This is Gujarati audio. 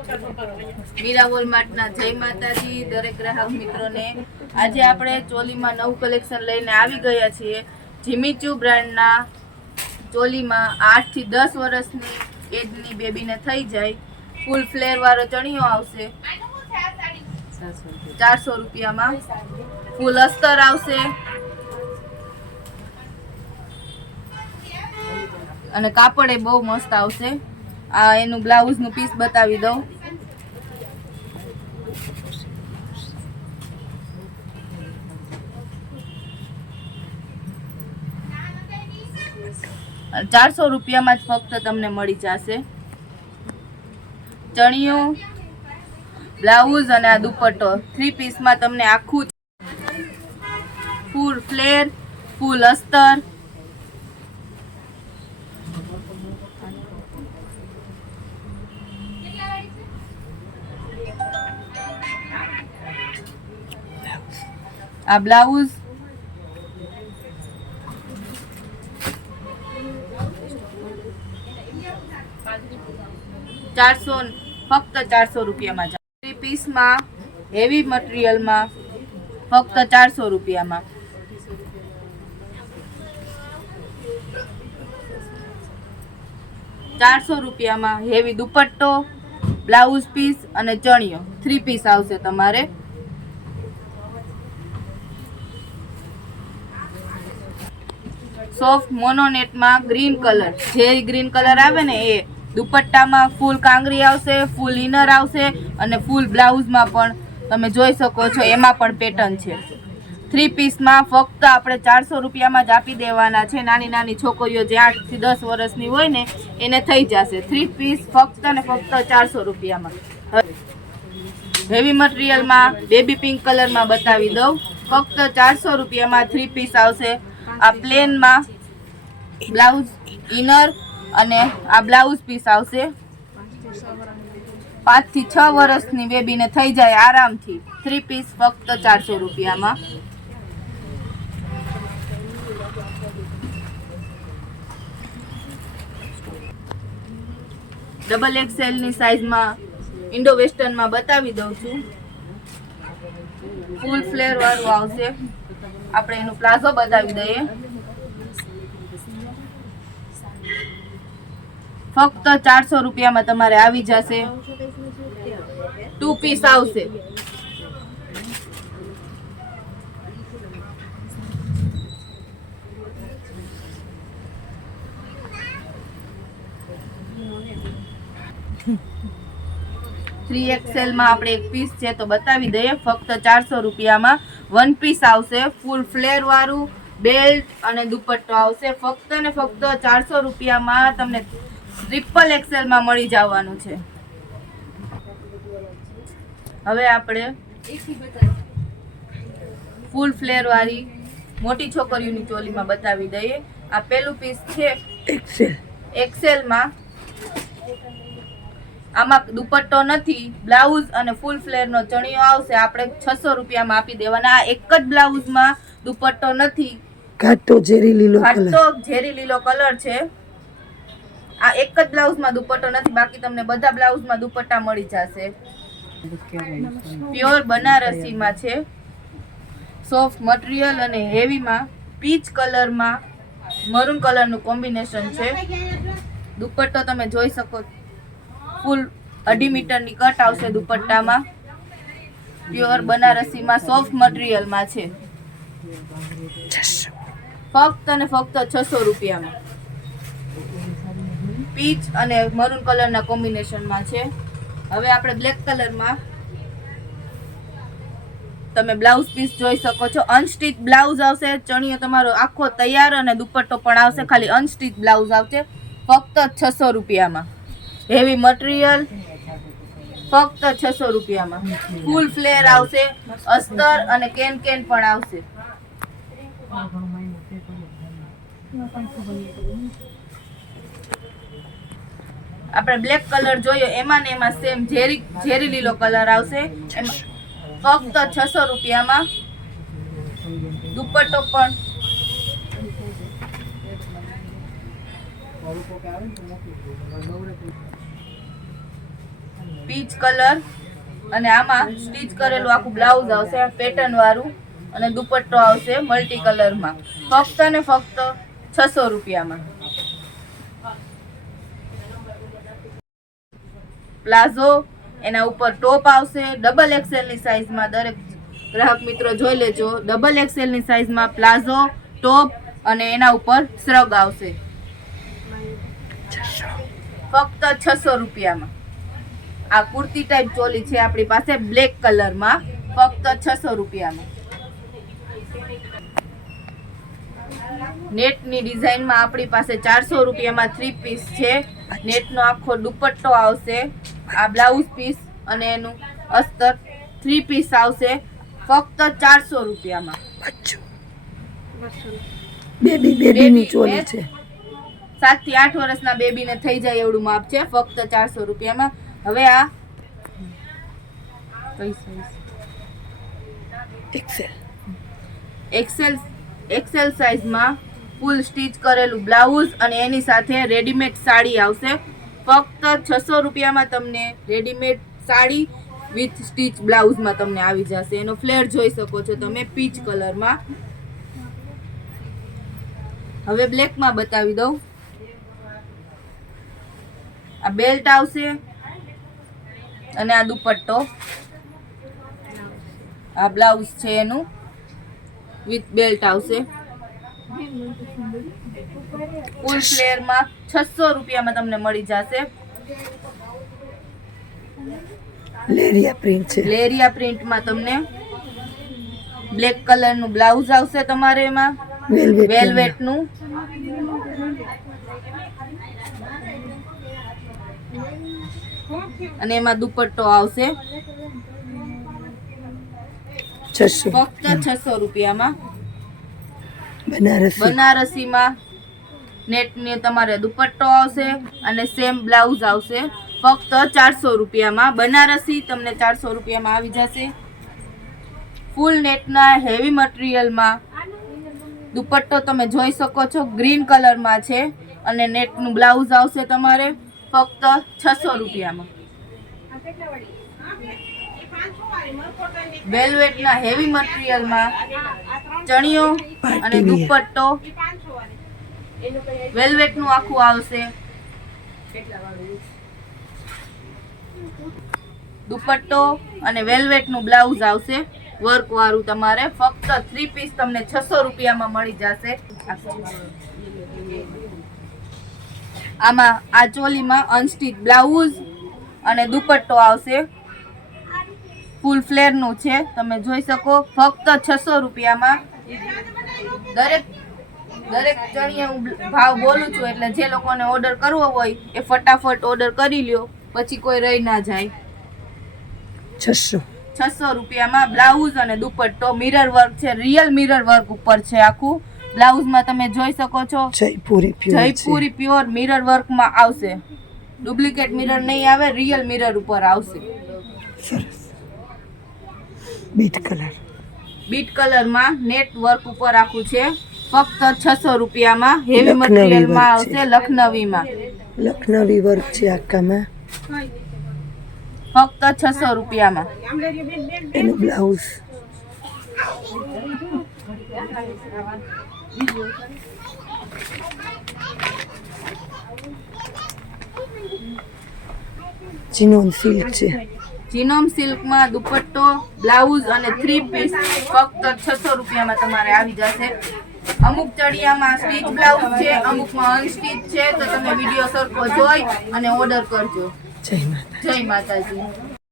મીરા વોલમાર્ટના જય માતાજી દરેક ગ્રાહક મિત્રોને। આજે આપણે ચોલીમાં નવું કલેક્શન લઈને આવી ગયા છીએ। જીમીચુ બ્રાન્ડના ચોલીમાં 8 થી 10 વર્ષની એજની બેબીને થઈ જાય। ફૂલ ફ્લેર વાળો ચણિયો આવશે 400 રૂપિયામાં। ફૂલ અસ્તર આવશે અને કાપડ એ બહુ મસ્ત આવશે। આ એનું બ્લાઉઝનું પીસ બતાવી દઉં। 400 રૂપિયામાં જ ફક્ત તમને મળી જશે। ચણિયો, બ્લાઉઝ અને આ દુપટ્ટો 3 પીસમાં તમને આખું ફૂલ ફ્લેર, ફૂલ અસ્તર, આ બ્લાઉઝ, ફક્ત 400 રૂપિયામાં। 3 પીસમાં હેવી મટીરિયલમાં ફક્ત 400 રૂપિયામાં। હેવી દુપટ્ટો, બ્લાઉઝ પીસ અને ચણિયો 3 પીસ આવશે તમારે। સોફ્ટ મોનોનેટમાં ગ્રીન કલર, જે ગ્રીન કલર આવે ને એ દુપટ્ટામાં ફૂલ કાંગરી આવશે, ફૂલ ઇનર આવશે અને ફૂલ બ્લાઉઝમાં પણ તમે જોઈ શકો છો એમાં પણ પેટર્ન છે। 3 પીસમાં ફક્ત આપણે 400 રૂપિયામાં જ આપી દેવાના છે। નાની નાની છોકરીઓ જે 8 થી 10 વર્ષની હોય ને એને થઈ જશે। 3 પીસ ફક્ત ને ફક્ત 400 રૂપિયામાં। હેવી મટીરિયલમાં બેબી પિંક કલરમાં બતાવી દઉં। ફક્ત 400 રૂપિયામાં 3 પીસ આવશે। આ પ્લેનમાં બ્લાઉઝ ઇનર અને આ બ્લાઉઝ પીસ આવશે। 5 થી 6 વર્ષની બેબીને થઈ જાય આરામથી। 3 પીસ ફક્ત 400 રૂપિયામાં। ડબલ XL ની સાઈઝમાં ઇન્ડો વેસ્ટર્નમાં બતાવી દઉં છું। ફૂલ ફ્લેર વાળું આવશે। આપણે એનું પ્લાઝો બતાવી દઈએ। ફક્ત 400 રૂપિયામાં તમારે આવી જશે। 2 પીસ આવશે। XL માં આપણે એક પીસ છે તો બતાવી દઈએ। ફક્ત 400 રૂપિયામાં 1 પીસ આવશે। ફૂલ ફ્લેર વાળું બેલ્ટ અને દુપટ્ટો આવશે। ફક્ત ને ફક્ત 400 રૂપિયામાં તમને XXL માં મળી જવાનું છે। હવે આપણે ફૂલ ફ્લેર વાળી મોટી છોકરીઓની ચોલીમાં બતાવી દઈએ। આ પેલું પીસ છે XL માં। આમાં દુપટ્ટો નથી, બ્લાઉઝ અને ફૂલ ફ્લેર નો ચણિયો આવશે। આપણે 600 રૂપિયામાં આપી દેવાના। આ એક જ બ્લાઉઝમાં દુપટ્ટો નથી, ઘાટો ઝેરી લીલો કલર છે। આ એક જ બ્લાઉઝમાં દુપટ્ટો નથી, બાકી તમને બધા બ્લાઉઝમાં દુપટ્ટા મળી જશે। પ્યોર બનારસીમાં છે। સોફ્ટ મટીરિયલ અને હેવીમાં પીચ કલરમાં મરૂન કલરનું કોમ્બિનેશન છે। દુપટ્ટો તમે જોઈ શકો, ફૂલ 2.5 મીટરની કટ આવશે દુપટ્ટામાં। પ્યોર બનારસીમાં સોફ્ટ મટીરિયલમાં છે। ફક્ત અને ફક્ત 600 રૂપિયામાં। પીચ અને મરૂન કલરના કોમ્બિનેશનમાં છે। હવે આપણે બ્લેક કલરમાં તમે બ્લાઉઝ પીસ જોઈ શકો છો। અનસ્ટિચ બ્લાઉઝ આવશે। ચણિયો તમારો આખો તૈયાર અને દુપટ્ટો પણ આવશે। ખાલી અનસ્ટિચ બ્લાઉઝ આવશે ફક્ત 600 રૂપિયામાં। હેવી મટીરિયલ ફક્ત 600 રૂપિયામાં। ફૂલ ફ્લેર આવશે, અસ્તર અને કેન પણ આવશે। આપણે બ્લેક કલર જોયો એમાં ને એમાં સેમ ઝેરી લીલો કલર આવશે। ફક્ત 600 રૂપિયામાં। દુપટ્ટો પણ પીચ કલર અને આમાં સ્ટીચ કરેલું આખું બ્લાઉઝ આવશે પેટર્ન વાળું અને દુપટ્ટો આવશે મલ્ટી કલરમાં ફક્ત ને ફક્ત 600 રૂપિયામાં. પ્લાઝો એના ઉપર ટોપ આવશે ડબલ એક્સેલ ની સાઈઝમાં. દરેક ગ્રાહક મિત્રો જોઈ લેજો, ડબલ એક્સેલ ની સાઈઝમાં પ્લાઝો ટોપ અને એના ઉપર શ્રગ આવશે ફક્ત 600 રૂપિયામાં. આ કુર્તી ટાઈપ ચોલી છે આપણી પાસે બ્લેક કલરમાં ફક્ત 600 રૂપિયામાં. નેટની ડિઝાઇનમાં આપણી પાસે 400 રૂપિયામાં 3 પીસ છે. નેટનો આખો દુપટ્ટો આવશે, આ બ્લાઉઝ પીસ અને એનું અસ્તર 3 પીસ આવશે ફક્ત 400 રૂપિયામાં. બેબીની ચોલી છે. 7 થી 8 વર્ષના બેબીને થઈ જાય એવડું માપ છે ફક્ત 400 રૂપિયામાં. હવે આ કઈ સાઈઝ? એક્સેલ સાઈઝમાં ફૂલ સ્ટીચ કરેલું બ્લાઉઝ અને એની સાથે રેડીમેડ સાડી આવશે ફક્ત 600 રૂપિયામાં. તમને રેડીમેડ સાડી વિથ સ્ટીચ બ્લાઉઝમાં તમને આવી જશે. એનો ફ્લેર જોઈ શકો છો તમે પીચ કલરમાં. હવે બ્લેકમાં બતાવી દઉં. આ બેલ્ટ આવશે અને આ દુપટ્ટો, આ બ્લાઉઝ છે એનું વિથ બેલ્ટ આવશે ફૂલ ફ્લેરમાં 600 રૂપિયામાં તમને મળી જશે. લેરિયા પ્રિન્ટમાં તમને બ્લેક કલરનું બ્લાઉઝ આવશે તમારે એમાં વેલ્વેટનું. અને એમાં દુપટ્ટો આવશે ફક્ત 600 રૂપિયામાં. બનારસીમાં નેટની તમારે દુપટ્ટો આવશે અને સેમ બ્લાઉઝ આવશે ફક્ત 400 રૂપિયામાં. બનારસી તમને 400 રૂપિયામાં આવી જશે. ફૂલ નેટના હેવી મટીરિયલમાં દુપટ્ટો તમે જોઈ શકો છો ગ્રીન કલરમાં છે અને નેટનું બ્લાઉઝ આવશે તમારે ફક્ત 600 રૂપિયામાં. વેલ્વેટના હેવી મટીરિયલમાં ચણિયો અને દુપટ્ટો વેલ્વેટનું આખું આવશે. દુપટ્ટો અને વેલ્વેટનું બ્લાઉઝ આવશે વર્ક વાળું તમારે ફક્ત 3 પીસ તમને 600 રૂપિયામાં મળી જશે. આમાં આ ચોલીમાં અનસ્ટિચ બ્લાઉઝ અને દુપટ્ટો આવશે ફૂલ ફ્લેર નું છે તમે જોઈ શકો ફક્ત 600 રૂપિયામાં. દરેક ચણિયા હું ભાવ બોલું છું એટલે જે લોકોને ઓર્ડર કરવો હોય એ ફટાફટ ઓર્ડર કરી લ્યો પછી કોઈ રહી ના જાય. 600 રૂપિયામાં બ્લાઉઝ અને દુપટ્ટો મિરર વર્ક છે, રિયલ મિરર વર્ક ઉપર છે આખું. બ્લાઉઝમાં તમે જોઈ શકો છો જયપુરી પ્યોર મિરર વર્કમાં આવશે. ડુપ્લિકેટ મિરર નહીં આવે, રિયલ મિરર ઉપર આવશે. બીટ કલરમાં નેટ વર્ક ઉપર આખું છે ફક્ત 600 રૂપિયામાં. હેવી મટીરિયલમાં આવશે લખનવી વર્ક છે આખામાં ફક્ત 600 રૂપિયામાં. એનું બ્લાઉઝ ચિનોન સિલ્ક છે. ચિનોમ સિલ્કમાં દુપટ્ટો બ્લાઉઝ અને 3 પીસ ફક્ત 600 રૂપિયામાં તમારે આવી જશે. અમુક ચડિયામાં સ્ટીચ બ્લાઉઝ છે, અમુકમાં અનસ્ટીચ છે, તો તમે વિડીયો સરખો જોઈ અને ઓર્ડર કરજો. જય માતાજી.